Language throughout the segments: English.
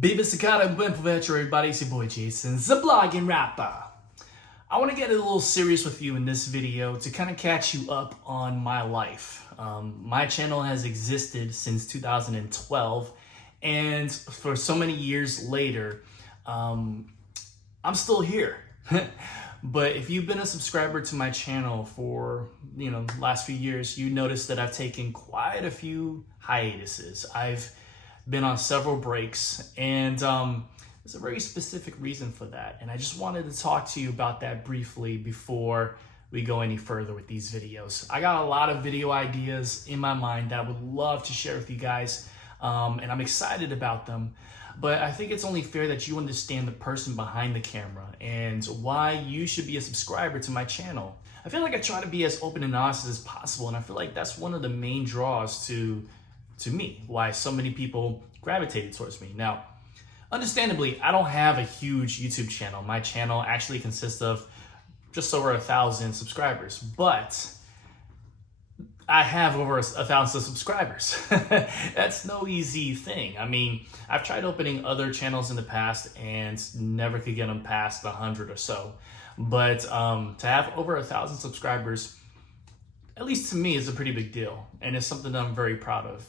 Biba Sakata and Buenprovecho, everybody. It's your boy Jason, the blogging rapper. I want to get a little serious with you in this video to kind of catch you up on my life. My channel has existed since 2012, and for so many years later, I'm still here. But if you've been a subscriber to my channel for, last few years, you notice that I've taken quite a few hiatuses. I've been on several breaks, and there's a very specific reason for that. And I just wanted to talk to you about that briefly before we go any further with these videos. I got a lot of video ideas in my mind that I would love to share with you guys, and I'm excited about them. But I think it's only fair that you understand the person behind the camera and why you should be a subscriber to my channel. I feel like I try to be as open and honest as possible, and I feel like that's one of the main draws to me, why so many people gravitated towards me. Now, understandably, I don't have a huge YouTube channel. My channel actually consists of just over 1,000 subscribers, but I have over 1,000 subscribers. That's no easy thing. I mean, I've tried opening other channels in the past and never could get them past 100 or so. But to have over 1,000 subscribers, at least to me, is a pretty big deal. And it's something that I'm very proud of.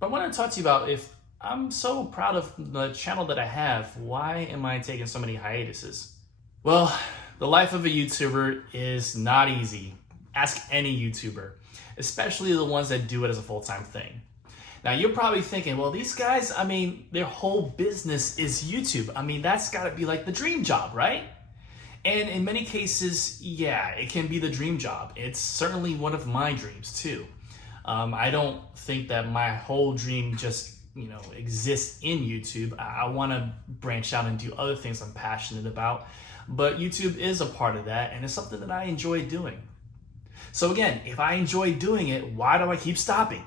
But I want to talk to you about, if I'm so proud of the channel that I have, why am I taking so many hiatuses? Well, the life of a YouTuber is not easy. Ask any YouTuber, especially the ones that do it as a full-time thing. Now, you're probably thinking, well, these guys, I mean, their whole business is YouTube. I mean, that's got to be like the dream job, right? And in many cases, yeah, it can be the dream job. It's certainly one of my dreams too. I don't think that my whole dream just, exists in YouTube. I want to branch out and do other things I'm passionate about, but YouTube is a part of that, and it's something that I enjoy doing. So again, if I enjoy doing it, why do I keep stopping?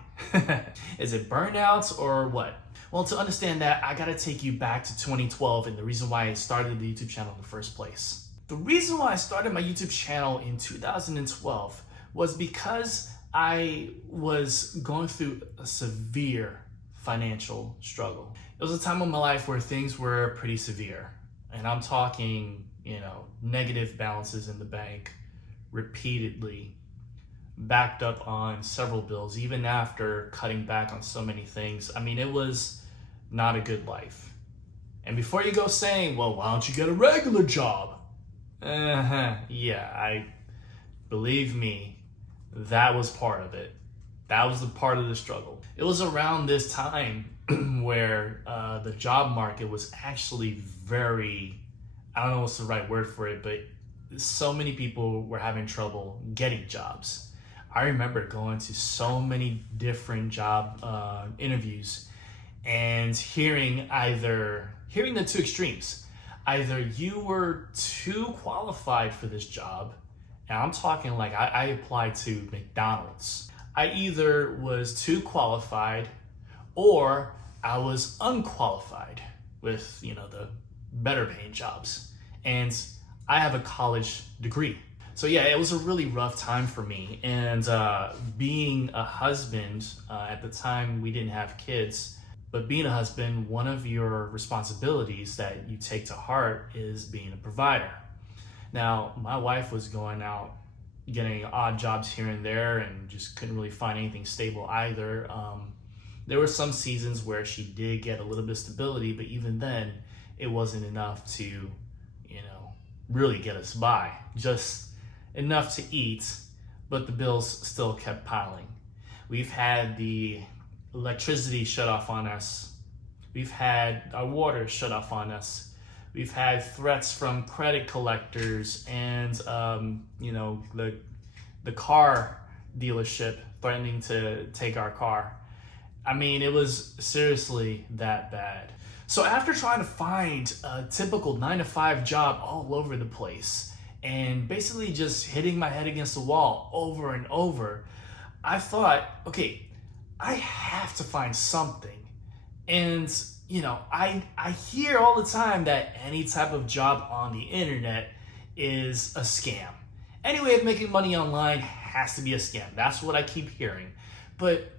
Is it burnout or what? Well, to understand that, I gotta take you back to 2012 and the reason why I started the YouTube channel in the first place. The reason why I started my YouTube channel in 2012 was because I was going through a severe financial struggle. It was a time of my life where things were pretty severe. And I'm talking, negative balances in the bank repeatedly, backed up on several bills, even after cutting back on so many things. I mean, it was not a good life. And before you go saying, well, why don't you get a regular job? Yeah, believe me, that was part of it. That was the part of the struggle. It was around this time where the job market was actually very, I don't know what's the right word for it, but so many people were having trouble getting jobs. I remember going to so many different job interviews and hearing the two extremes. Either you were too qualified for this job, and I'm talking like I applied to McDonald's. I either was too qualified or I was unqualified with, the better paying jobs. And I have a college degree. So yeah, it was a really rough time for me. And being a husband, at the time we didn't have kids, but being a husband, one of your responsibilities that you take to heart is being a provider. Now, my wife was going out getting odd jobs here and there and just couldn't really find anything stable either. There were some seasons where she did get a little bit of stability, but even then it wasn't enough to, really get us by. Just enough to eat, but the bills still kept piling. We've had the electricity shut off on us. We've had our water shut off on us. We've had threats from credit collectors and, the car dealership threatening to take our car. I mean, it was seriously that bad. So after trying to find a typical 9-to-5 job all over the place and basically just hitting my head against the wall over and over, I thought, okay, I have to find something. And, I hear all the time that any type of job on the internet is a scam. Any way of making money online has to be a scam. That's what I keep hearing. But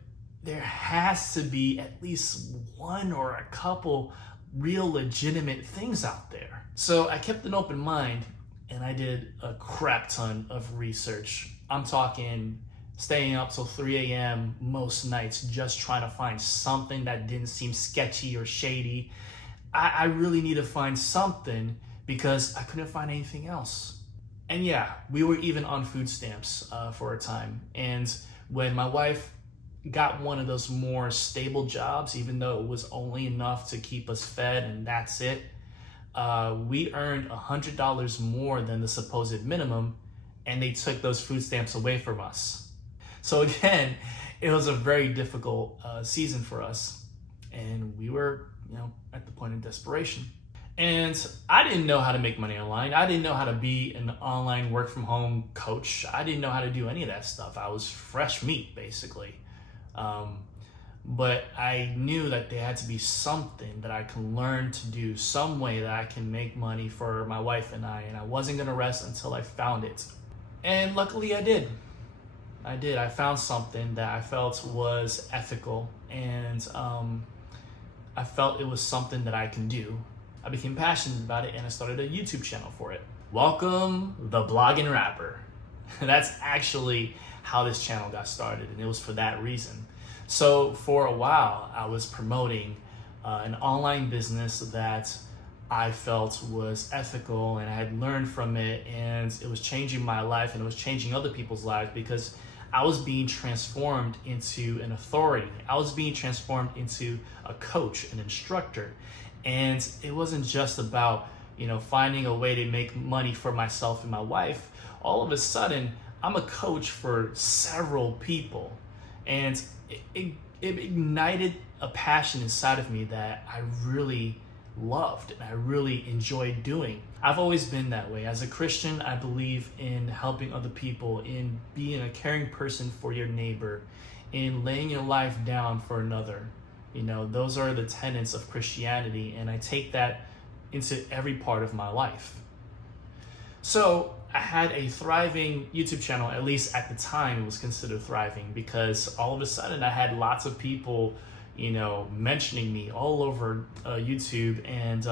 there has to be at least one or a couple real legitimate things out there. So I kept an open mind and I did a crap ton of research. I'm talking staying up till 3 a.m. most nights just trying to find something that didn't seem sketchy or shady. I really need to find something because I couldn't find anything else. And yeah, we were even on food stamps for a time. And when my wife got one of those more stable jobs, even though it was only enough to keep us fed and that's it, we earned $100 more than the supposed minimum, and they took those food stamps away from us. So again, it was a very difficult season for us, and we were, at the point of desperation. And I didn't know how to make money online. I didn't know how to be an online work from home coach. I didn't know how to do any of that stuff. I was fresh meat, basically. But I knew that there had to be something that I can learn to do, some way that I can make money for my wife and I wasn't gonna rest until I found it. And luckily I did. I found something that I felt was ethical, and I felt it was something that I can do. I became passionate about it and I started a YouTube channel for it. Welcome, the Blogging Rapper. That's actually how this channel got started, and it was for that reason. So for a while, I was promoting an online business that I felt was ethical, and I had learned from it, and it was changing my life and it was changing other people's lives because I was being transformed into an authority. I was being transformed into a coach, an instructor. And it wasn't just about, finding a way to make money for myself and my wife. All of a sudden, I'm a coach for several people. And it ignited a passion inside of me that I really loved and I really enjoyed doing. I've always been that way. As a Christian, I believe in helping other people, in being a caring person for your neighbor, in laying your life down for another. Those are the tenets of Christianity, and I take that into every part of my life. So I had a thriving YouTube channel, at least at the time it was considered thriving, because all of a sudden I had lots of people mentioning me all over YouTube, and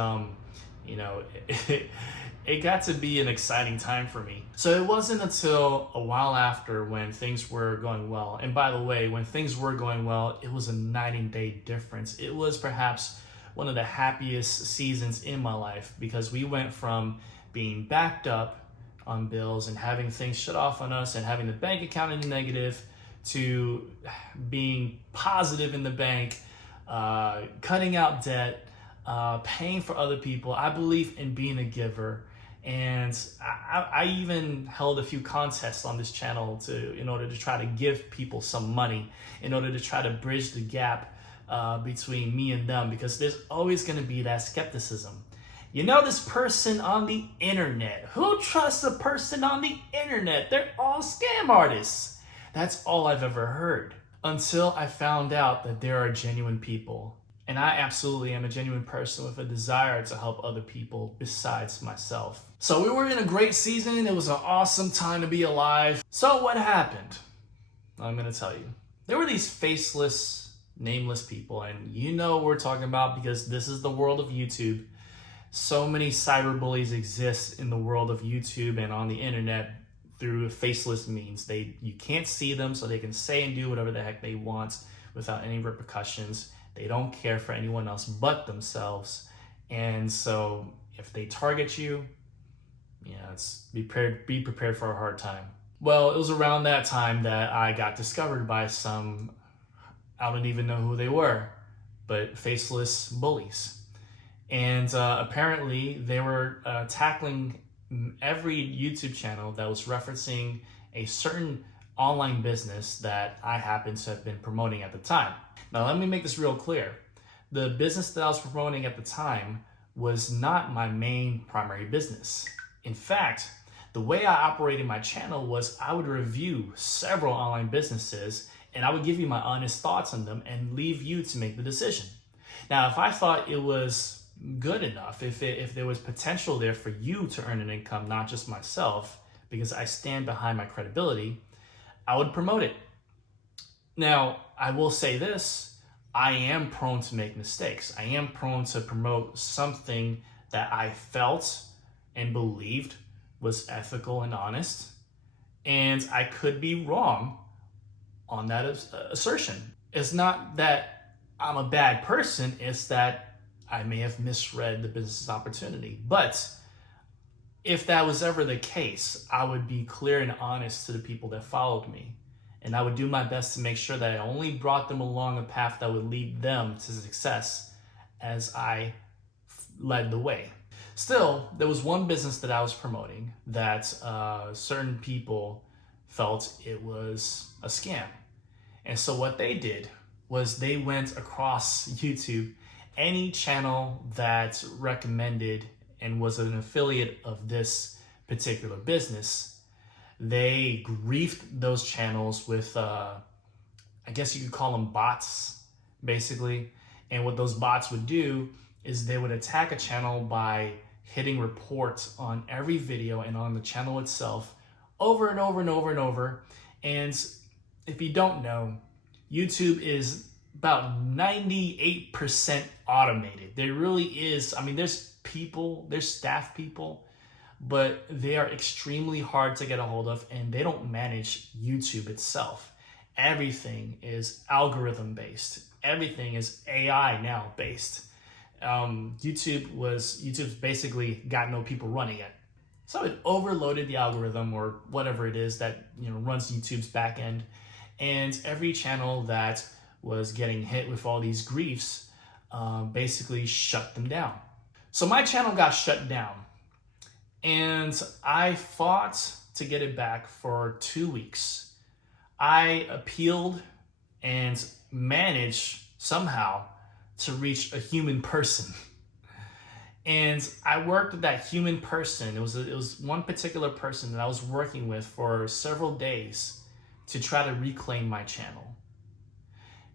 it got to be an exciting time for me. So it wasn't until a while after, when things were going well, and by the way, when things were going well, it was a night and day difference. It was perhaps one of the happiest seasons in my life, because we went from being backed up on bills and having things shut off on us and having the bank account in the negative to being positive in the bank, cutting out debt, paying for other people. I believe in being a giver, and I even held a few contests on this channel in order to try to give people some money, in order to try to bridge the gap between me and them, because there's always going to be that skepticism. This person on the internet. Who trusts a person on the internet? They're all scam artists. That's all I've ever heard, until I found out that there are genuine people. And I absolutely am a genuine person with a desire to help other people besides myself. So we were in a great season. It was an awesome time to be alive. So what happened? I'm going to tell you. There were these faceless, nameless people, and what we're talking about, because this is the world of YouTube. So many cyberbullies exist in the world of YouTube and on the internet through faceless means. You can't see them, so they can say and do whatever the heck they want without any repercussions. They don't care for anyone else but themselves. And so if they target you, be prepared for a hard time. Well, it was around that time that I got discovered by some, I don't even know who they were, but faceless bullies. And apparently they were tackling every YouTube channel that was referencing a certain online business that I happened to have been promoting at the time. Now, let me make this real clear. The business that I was promoting at the time was not my main primary business. In fact, the way I operated my channel was I would review several online businesses and I would give you my honest thoughts on them and leave you to make the decision. Now, if I thought it was good enough, if there was potential there for you to earn an income, not just myself, because I stand behind my credibility, I would promote it. Now, I will say this, I am prone to make mistakes. I am prone to promote something that I felt and believed was ethical and honest. And I could be wrong on that assertion. It's not that I'm a bad person, it's that I may have misread the business opportunity. But if that was ever the case, I would be clear and honest to the people that followed me. And I would do my best to make sure that I only brought them along a path that would lead them to success as I led the way. Still, there was one business that I was promoting that certain people felt it was a scam. And so what they did was they went across YouTube, any channel that recommended and was an affiliate of this particular business, they griefed those channels with, I guess you could call them bots, basically. And what those bots would do is they would attack a channel by hitting report on every video and on the channel itself over and over and over and over. And if you don't know, YouTube is about 98% automated. There really is, I mean, there's staff people, but they are extremely hard to get a hold of, and they don't manage YouTube itself. Everything is algorithm based. Everything is AI now based. YouTube's basically got no people running it. So it overloaded the algorithm or whatever it is that runs YouTube's back end. And every channel that was getting hit with all these griefs basically shut them down. So my channel got shut down, and I fought to get it back for 2 weeks. I appealed and managed somehow to reach a human person. And I worked with that human person. It was one particular person that I was working with for several days to try to reclaim my channel.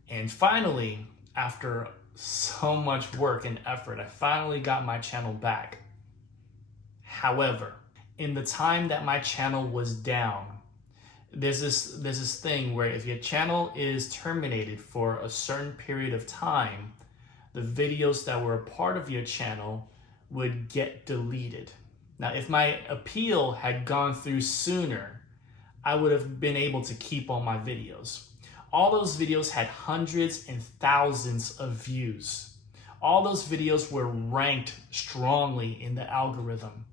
And finally, after so much work and effort, I finally got my channel back. However, in the time that my channel was down, there's this thing where if your channel is terminated for a certain period of time, the videos that were a part of your channel would get deleted. Now, if my appeal had gone through sooner, I would have been able to keep all my videos. All those videos had hundreds and thousands of views. All those videos were ranked strongly in the algorithm.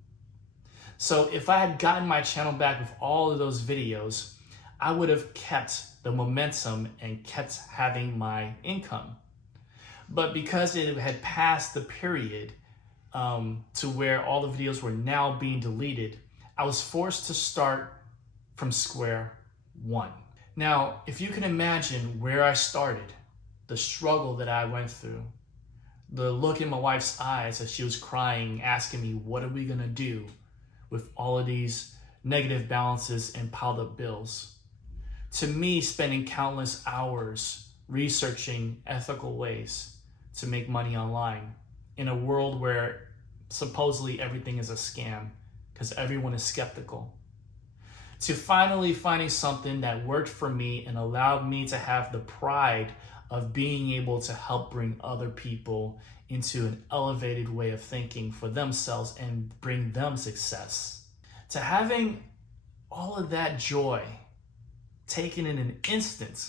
So if I had gotten my channel back with all of those videos, I would have kept the momentum and kept having my income. But because it had passed the period to where all the videos were now being deleted, I was forced to start from square one. Now, if you can imagine where I started, the struggle that I went through, the look in my wife's eyes as she was crying, asking me, what are we gonna do with all of these negative balances and piled up bills? To me, spending countless hours researching ethical ways to make money online in a world where supposedly everything is a scam because everyone is skeptical. To finally finding something that worked for me and allowed me to have the pride of being able to help bring other people into an elevated way of thinking for themselves and bring them success. To having all of that joy taken in an instant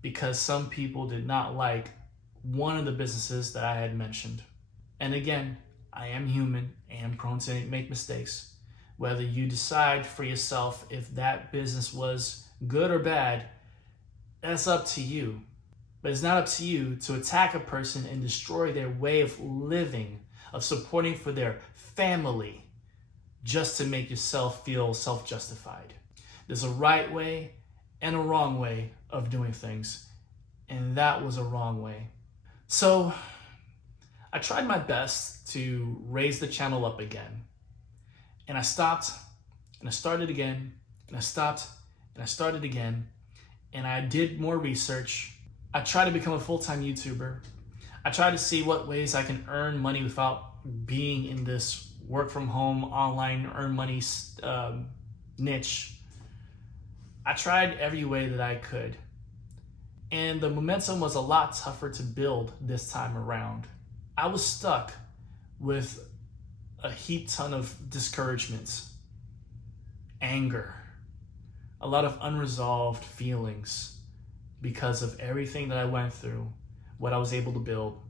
because some people did not like one of the businesses that I had mentioned. And again, I am human, I am prone to make mistakes. Whether you decide for yourself if that business was good or bad, that's up to you. But it's not up to you to attack a person and destroy their way of living, of supporting for their family, just to make yourself feel self-justified. There's a right way and a wrong way of doing things, and that was a wrong way. So I tried my best to raise the channel up again. And I stopped, and I started again, and I stopped, and I started again, and I did more research. I tried to become a full-time YouTuber. I tried to see what ways I can earn money without being in this work-from-home, online, earn money niche. I tried every way that I could. And the momentum was a lot tougher to build this time around. I was stuck with a heap ton of discouragements, anger, a lot of unresolved feelings because of everything that I went through, what I was able to build,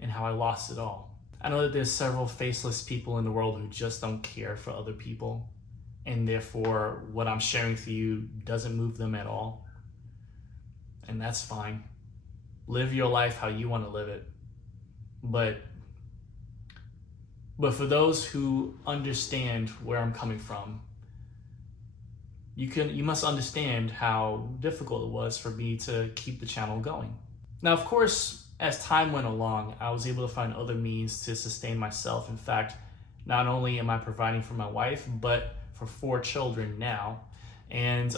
and how I lost it all. I know that there's several faceless people in the world who just don't care for other people, and therefore what I'm sharing with you doesn't move them at all. And that's fine. Live your life how you want to live it. But for those who understand where I'm coming from, you must understand how difficult it was for me to keep the channel going. Now, of course, as time went along, I was able to find other means to sustain myself. In fact, not only am I providing for my wife, but for 4 children now. And,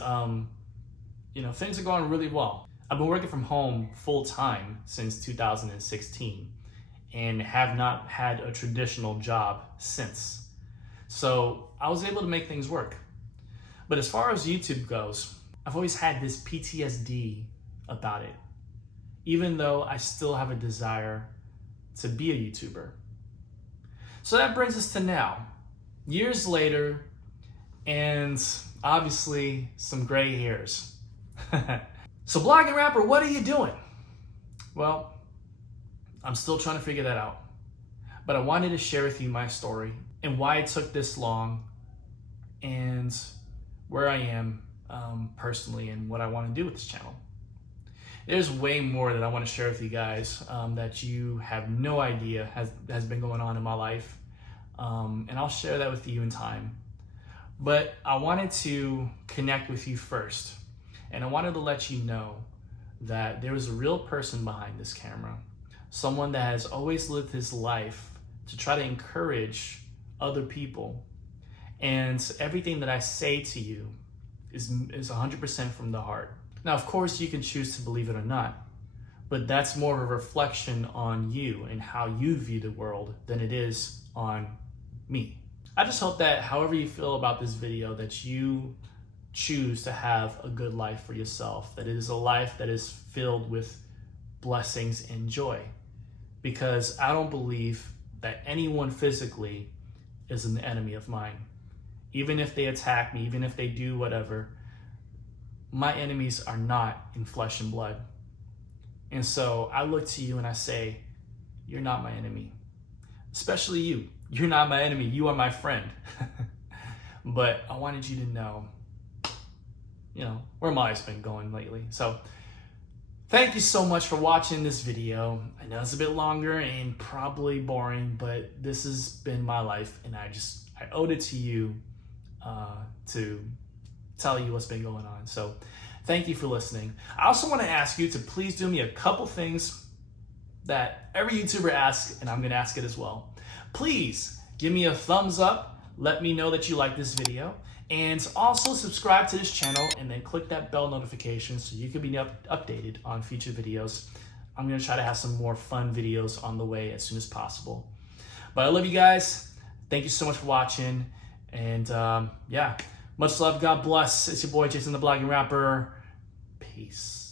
things are going really well. I've been working from home full time since 2016 and have not had a traditional job since. So I was able to make things work. But as far as YouTube goes, I've always had this PTSD about it, even though I still have a desire to be a YouTuber. So that brings us to now, years later, and obviously some gray hairs. So blogging rapper, what are you doing? Well, I'm still trying to figure that out. But I wanted to share with you my story and why it took this long and where I am personally and what I want to do with this channel. There's way more that I want to share with you guys that you have no idea has been going on in my life. And I'll share that with you in time. But I wanted to connect with you first. And I wanted to let you know that there is a real person behind this camera. Someone that has always lived his life to try to encourage other people. And everything that I say to you is 100% from the heart. Now, of course, you can choose to believe it or not, but that's more of a reflection on you and how you view the world than it is on me. I just hope that however you feel about this video, that you choose to have a good life for yourself, that it is a life that is filled with blessings and joy. Because I don't believe that anyone physically is an enemy of mine. Even if they attack me, even if they do whatever, my enemies are not in flesh and blood. And so I look to you and I say, you're not my enemy. Especially you. You're not my enemy. You are my friend. But I wanted you to know, where my life's been going lately. So thank you so much for watching this video. I know it's a bit longer and probably boring, but this has been my life, and I owed it to you to tell you what's been going on. So thank you for listening. I also want to ask you to please do me a couple things that every YouTuber asks, and I'm going to ask it as well. Please give me a thumbs up. Let me know that you like this video. And also subscribe to this channel and then click that bell notification so you can be updated on future videos. I'm going to try to have some more fun videos on the way as soon as possible. But I love you guys. Thank you so much for watching. And much love. God bless. It's your boy Jason the Blogging Rapper. Peace.